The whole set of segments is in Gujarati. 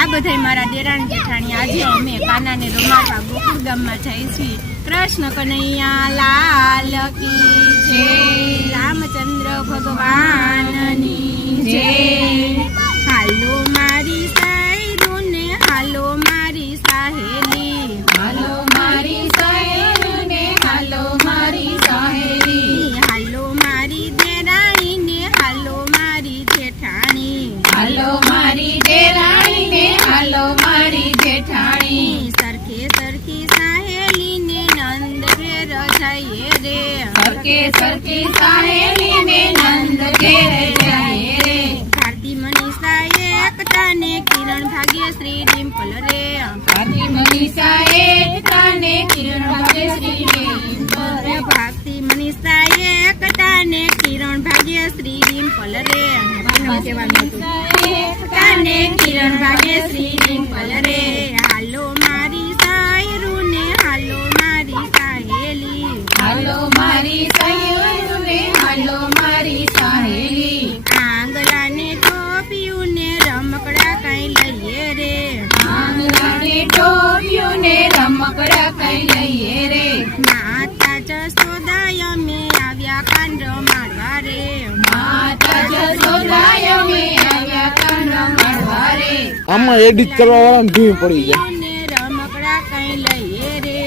આ બધા મારા દેરાણી જેઠાણી આજે અમે કાનાને રમાડવા ગોકુળ ગામમાં જઈએ છીએ। કૃષ્ણ કનૈયા લાલ કી જય, રામચંદ્ર ભગવાનની જય। હાલો મારી સાયરુને હાલો મારી સાહેલી, હાલો મારી સહેલીને હાલો મારી સહેલી, હાલો મારી દેરાણીને હાલો મારી જેઠાણી, હાલો મારી દેરાણીને હાલો મારી જેઠાણી। સરખે સરખી સાહેલીને નંદ ઘેર જઈએ રે, સરકે સરકી સહેલીને નંદ ઘેર જઈએ રે। ભારતી મનીષા એકતાને કિરણ ભાગ્યશ્રી ડિમ્પલ રે, ભારતી મનીષા એકતાને કિરણ ભાગ્યશ્રી ડિમ્પલ રે। ભારતી મનીષા એકતાને કિરણ ભાગ્યશ્રી ડિમ્પલ રે, કહેવાનું હતું એકતાને કિરણ ભાગ્યશ્રી ડિમ્પલ રે। હાલો મારી સાયરુને હાલો મારી સાહેલી, હાલો મારી સહેલીને હાલો મારી સહેલી, આંગળાને ટોપિયુંને રમકડા કઈ લઈએ રે, આંગણાને ટોપિયુંને રમકડા કઈ લઈએ રે। માતા જશોદાય અમે આવ્યા કાન રમાડવા રે, માતા જશોદાય અમે આવ્યા કાન રમાડવા રે। આમાં એડિટ કરવા વાળાને ભીડ પડી જાય। ને રમકડા કઈ લઈએ રે,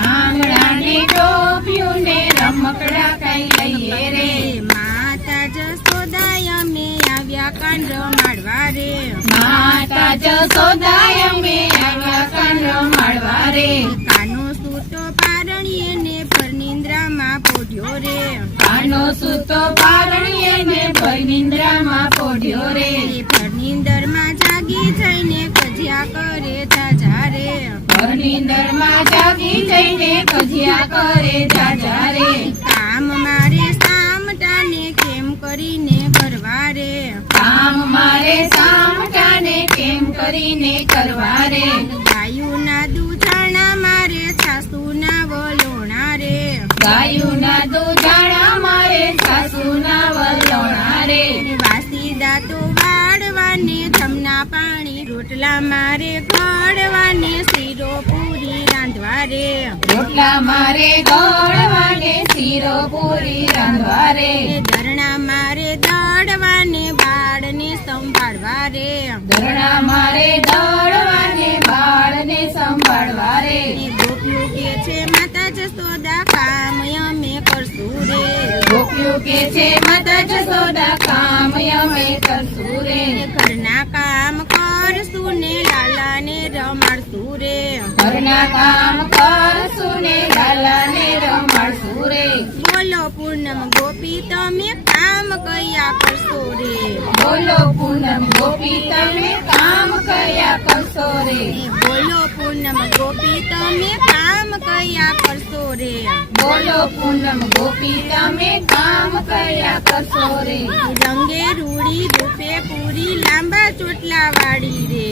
આંગણાને ટોપિયુંને રમકડા કઈ લઈએ રે। માતા જશોદાય અમે આવ્યા કાન રમાડવા રે, માતા જશોદાય અમે આવ્યા કાન રમાડવા રે। કાનો સૂતો પારણીએ ને પરનિંદ્રામાં પોઢ્યો રે, કાનો સૂતો પારણીએ ને ભરનિંદ્રામાં પોઢ્યો રે। પરનિંદરમાં જાગી જઈને કજિયા કરે જાજા રે, ભરનિંદરમાં જાગી જઈને કજિયા કરે જાજા રે। કામ મારે સામટાને કેમ કરીને કરવા રે, કામ મારે સામટાને કેમ કરીને કરવા રે। ગાયુના દૂધાણા મારે સાસુના વલોણા રે, ગાયુના દૂધાણા મારે સાસુના વલોણા રે। વાસી દાંતો વાળવાને જમના પાણી રોટલા મારે ઘડવાને શીરો પૂરી રાંધવા રે, રોટલા મારે ગળવાને શીરો પૂરી રાંધવા રે। દરણા મારે દળવાને બાળને સંભાળવા રે, ધરણા મારે દળવાને બાળને સંભાળવા રે। ગોપિયું કે છે માતા જશોદા કામ અમે કરશું રે, ગોપિયું કે છે માતા જશોદા કામ અમે કરશું રે। ઘરના કામ કરશું ને લાલાને રમાડશું રે, ઘરના કામ કરશું ને લાલાને રમાડશું રે। બોલો પૂનમ ગોપી તમે કામ કયા કરશો રે, બોલો પૂનમ ગોપી તમે કામ કયા કરશો રે। બોલો પૂનમ ગોપી તમે કામ કયા કરશો રે, બોલો પૂનમ ગોપી તમે કામ કયા કરશો રે। રંગે રૂડી રૂપે પૂરી લાંબા ચોટલા વાળી રે,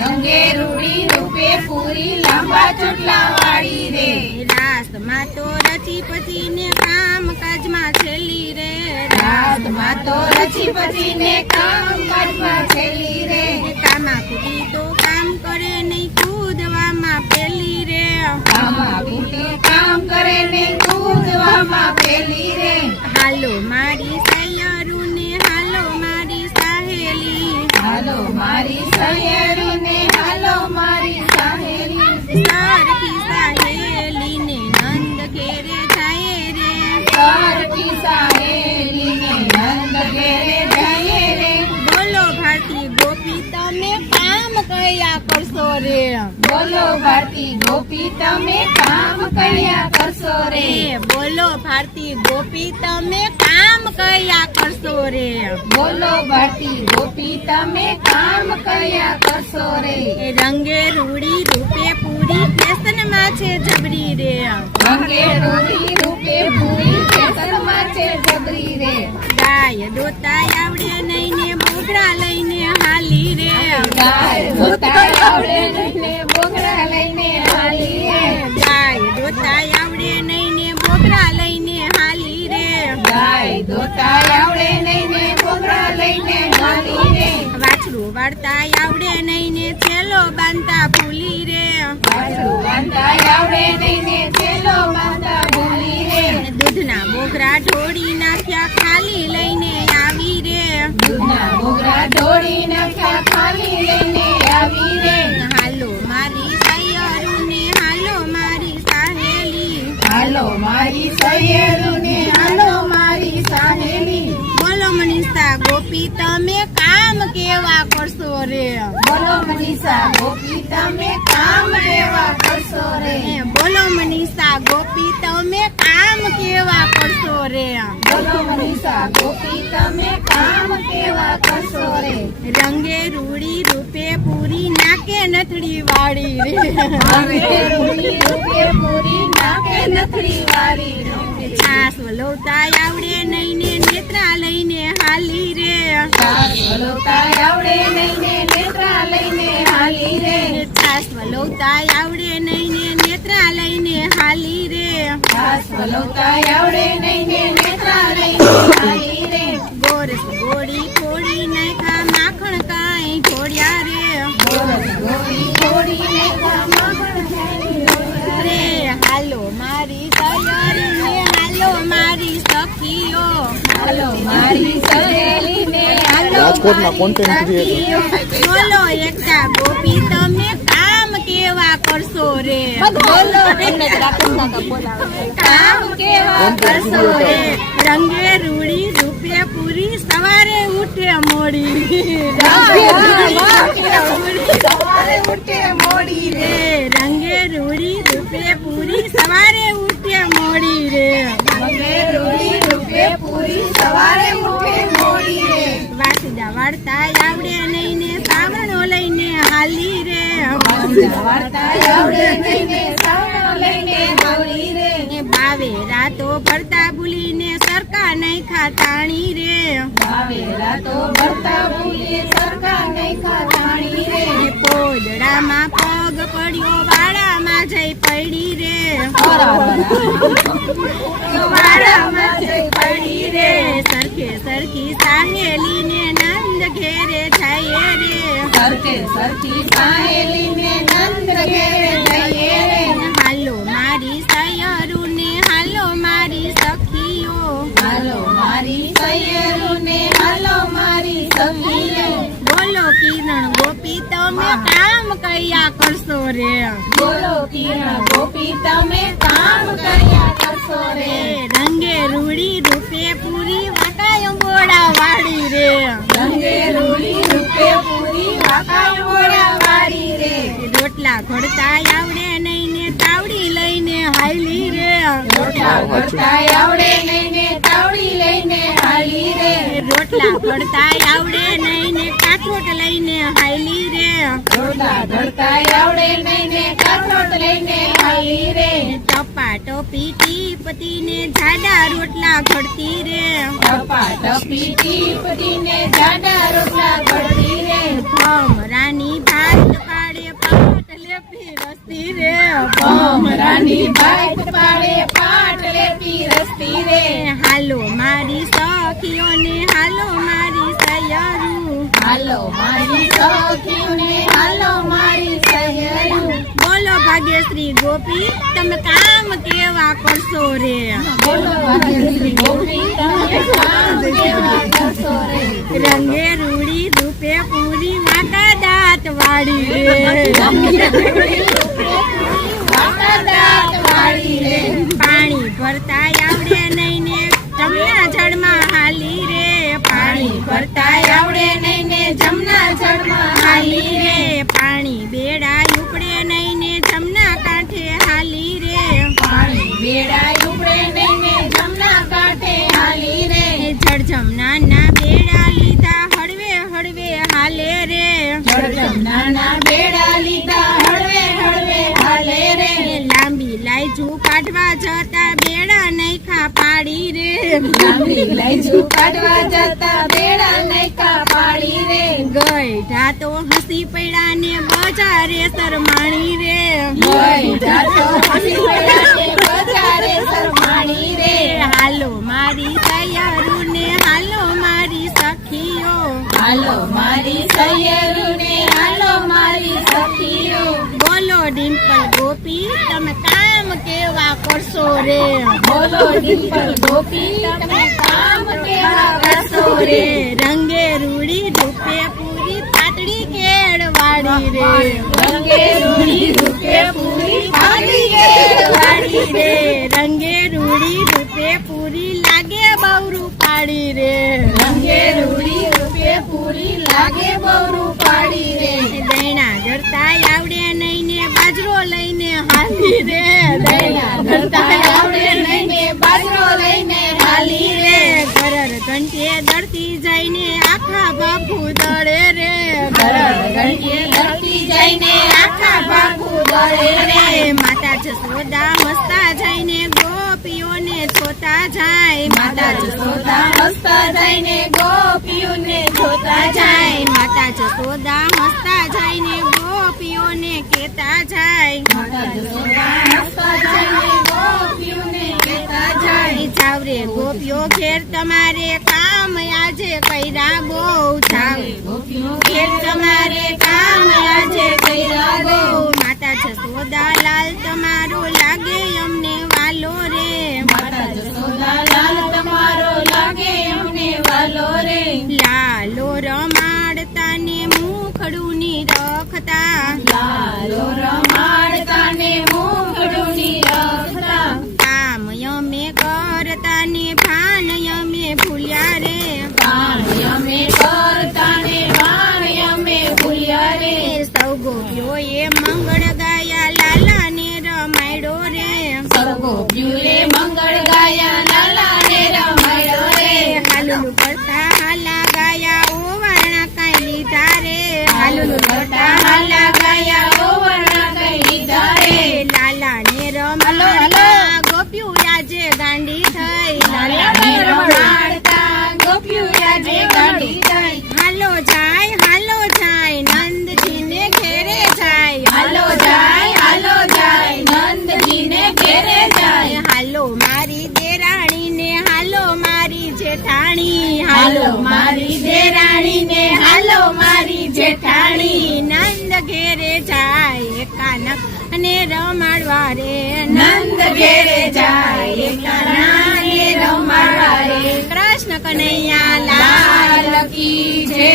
રંગે રૂડી રૂપે પૂરી લાંબા ચોટલા વાળી રે। રાસમાં તો રચી પચીને કામ કાજમાં છેલી રે, રાતમાં તો રચી પચીને કામ કાજમાં છેલી રે। કામા કુટી તો કામ કરે નહીં કૂદવામાં પેલી રે, કામા કુટી કામ કરે ને કૂદવામાં પેલી રે। હાલો મારી સૈયરુને હાલો મારી સાહેલી, હાલો મારી સહેલીને હાલો મારી સહેલી, સરખી સાહેલીને નંદ ઘેરે જાય રે, સરખી સહેલીને નંદ ઘેરે જઈએ રે। બોલો ભારતી ગોપી તમે કામ કયા કરશો રે, બોલો ભારતી ગોપી તમે કામ કયા કરશો રે। બોલો ભારતી ગોપી તમે કામ કયા કરશો રે, બોલો ભારતી ગોપી તમે કામ કયા કરશો રે। રંગે રૂડી રૂપે પૂરી ફેશનમાં છે જબરી રે, રંગે રૂડી રૂપે પૂરી ફેશનમાં છે જબરી રે। ગાય દોતા આવડે નહીં ને બોગડા લઈને હાલી રે, ગાય ધોતા આવડે નહીં ને બોગડા લઈને હાલી રે। ગાય દોતા આવડે નહીં ને બોગડા લઈને હાલી રે, ગાય ધોતા આવડે નહીં ને બોગડા લઈને હાલી રે। વાછડું વાળતા આવડે નહીં ને છેલ્લો આવડે નહીં ને થેલો બાંધતા ભૂલી રે. દૂધના બોગરા ઢોળી નાખ્યા ખાલી લઈને આવી રે. દૂધના બોગરા ઢોળી નાખ્યા ખાલી લઈને આવી રે. હાલો મારી સૈયરુને હાલો મારી સાહેલી. હાલો મારી સહેલુને હાલો મારી સાહેલી. બોલો મનીષા ગોપી તમે કામ કેવા કરશો રે. બોલો મનીષા ગોપી તમે કામ કેવા કરશો રે. બોલો મનીષા ગોપી તમે કામ કેવા કરશો રે. બોલો મનીષા ગોપી તમે કામ કેવા કરશો રે. રંગે રૂડી રૂપે પૂરી નાકે નથડી વાળી રે. હવે રૂડી રૂપે પૂરી નાકે નથડી વાળી રે. છાસ વલોવતા આવડે નહીં ને નેત્રા લઈને હાલી રે. છાસ વલોવતા આવડે નહીં ને નેત્રા લઈને હાલી રે. છાસ વલોવતા આવડે નહીં ને નેત્રા લઈને હાલી રે. છાસ વલોવતા આવડે નહીં ને નેત્રા લઈને હાલી રે. ગોરસ ગોળી ખોડી નાખા માખણ કાંઈ ઢોળ્યા રે. ગોરસ ગોળી છોડી નાખ્યા માખણ ખાઈ રે હાલો મારી સૈયરીને હાલો મારી સખીઓ. હાલો મારી સહેલીને હાલો રાજકોટના મારી content creator. સાથીઓ. બોલો એકતા ગોપી તમે કામ કેવા કરશો રે. બોલો કામ કેવા કરશો રે. રંગે રૂડી રૂપે પૂરી સવારે ઉઠે મોડી. સવારે ઉઠે મોડી રે. રંગે રૂડી રૂપે પૂરી સવારે ઉઠે મોડી રે. રંગે રૂડી રૂપે પૂરી સવારે ઉઠે મોડી રે. વાસુદા વાળતા આવડે નહીં ને સાવરણો લઈને હાલી રે. વાર્તા આવડે નહીં ને સાવરણો લઈને હાલી રે. બાવે રાતો ભરતા ભૂલીને સરકા નહીં ખાતાણી રે. ભાવેલા તો ભરતા ભૂલી સરકાર નહીં ખાતાણી રે. પોદડામાં પગ પડ્યો વાડામાં જઈ પડી રે. વાડામાં જઈ પડી રે. સરખે સરખી સાહેલીને નંદ ઘેરે જાય રે. સરખે સરખી સાહેલીને નંદ ઘેરે જઈએ રે. હાલો મારી સૈયરુને હાલો મારી સખીઓ. હાલો મારી સૈયરુને હાલો મારી સખીઓ. બોલો કિરણ ગોપી તમે કામ કયા કરશો રે. બોલો કિરણ ગોપી તમે કામ કર્યા કરશો રે. રંગે રૂડી રૂપે પૂરી વાકાયો બોડા વાળી રે. રંગે રૂડી રૂપે પૂરી વાકાય મોડા વાળી રે. રોટલા ઘડતા આવડે નહીં ને તાવડી લઈને હાલી રે. રોટલા ઘડતા આવડે નહીં ને તાવડી લઈને હાલી રે. રોટલા ઘડતા આવડે નહીં ને કાથોટ લઈને હાલી રે. રોટલા ઘડતા આવડે નહીં ને કાથોટ લઈને હાલી રે. ટપા ટપી ટીપતીને જાડા રોટલા ઘડતી રે. ટપા ટપી ટીપટીને જાડા રોટલા ઘડતી રે. ભમરાની ભાત પાડે પાટ લેપી રસતી રે. ભમરાની ભાત પાડે પાટલે પીરસતી રે. હાલો મારી સખીઓને હાલો મારી સૈયરું. હાલો મારી સખીઓને હાલો મારી સહેલું. બોલો ભાગ્યશ્રી ગોપી તમે કામ કેવા કરશો રે. બોલો ભાગ્યશ્રી ગોપી તમે કામ કેવા કરશો રે. રંગે રૂડી રૂપે પૂરી વાંકા દાંત વાળી રે. વાંકા દાંત વાળી રે. પાણી ભરતા આવડે નહીં ને જમના જળમાં હાલી રે. પાણી ભરતા આવડે નહીં ને જમના જળમાં હાલી રે. પાણી બેડા ઉપડે નહીં ને જમના કાંઠે હાલી રે. પાણી બેડા ઉપડે નહીં ને જમના કાંઠે હાલી રે. જળજમના ના બેડા લીધા હળવે હળવે હાલે રે. જળજમનાના બેડા લીધા હળવે હળવે હાલે રે. લાંબી લાઈજુ કાઢવા જતા બેડા નહીં ખા પાડી રે. લાંબી લાઈજુ કાઢવા જતા બેડા નૈકા પાડી રે. ગઈઢા તો હસી પડ્યા ને બજારે શરમાણી રે. ગઈઢા તો હસી પડ્યા ને બજારે શરમાણી રે. હાલો મારી સૈયરુને હાલો મારી સખીઓ. હાલો મારી સૈયરુને હાલો મારી સખીઓ. બોલો ડિમ્પલ ગોપી તમે કામ કેવા કરશો રે બોલો ડિમ્પલ ગોપી તમે કામ કેવા કરશો રે રંગે રૂડી રૂપે પૂરી પાતળી કેળવાડી રે રંગે રૂડી રૂપે પૂરી પાતળી કેળવાડી રે રંગે રૂડી રૂપે પૂરી લાગે બહુ પાડી રે રંગે રૂડી રૂપે પૂરી લાગે બહુ પાડી રે દૈણા ધરતા આવડે નહીં ને બાજરો લઈને હાલી રે દૈણા ધરતા આવડે નહીં ને બાજરો લઈને હાલી રે ઘરર ઘંટીએ દળતી જઈને આખા બાપુ દળે રે ઘરર ઘંટીએ દળતી જઈને આખા બાપુ દળે રે માતા જસોદા હસતા જઈને ગોપીઓને જોતા જાય માતા જસોદા હસતા જઈને ગોપીઓને જોતા જાય માતા જસોદા હસતા જઈને ગોપીઓને કહેતા જાય માતા જસોદા હસતા જઈને ગોપીઓને કહેતા જાય જાવ રે ગોપીઓ ઘેર તમારે કામ આજે કર્યા બહુ જાવ ગોપીઓ ઘેર તમારે કામ આજે કર્યા બહુ માતા જસોદા લાલ તમારો લાગે અમને વાલો રે માતા જસોદા લાલ તમારો લાગે અમને વાલો રે લાલો રમાડતા ને મુખડું ની રખતા લાલો રમાડતા ને મુખડું ની રખતા કામ અમે કરતા ને ભાન અમે ભૂલ્યા રે કામ અમે કરતા ને ભાન અમે ભૂલ્યા રે સૌ ગોપીઓએ મંગળ ગાયા લાલા ને રમાડ્યો રે સૌ ગોપીઓએ મંગળ ગાયા લાલા ને રમાડ્યો રે હાલુલું કરતા હાલા ગાયા ઓ વર્ણા કાંઈ લીધા રે હાલુલું કરતા હાલા ગાયા ઓ વર્ણા કઈ લીધા રે લાલા ને રમાડતા ગોપીઓ આજે ગાંડી થઈ લાલા ને રમાડતા ગોપીઓ આજે ગાંડી થઈ હાલો જાય નંદજી ને ઘેરે જાય હાલો જાય નંદજી ને ઘેરે જાય હાલો મારી દેરાણી ને હાલો મારી જેઠાણી હાલો મારી દેરાણી ને હાલો મારી જેઠાણી નંદ ઘેરે જાય કાનક અને રમાડવા રે નંદ ઘેરે જાય કાના ને રમાડવા રે કૃષ્ણ કનૈયા લાલ કી જય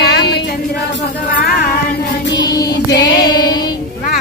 રામચંદ્ર ભગવાન ભગવાનની જય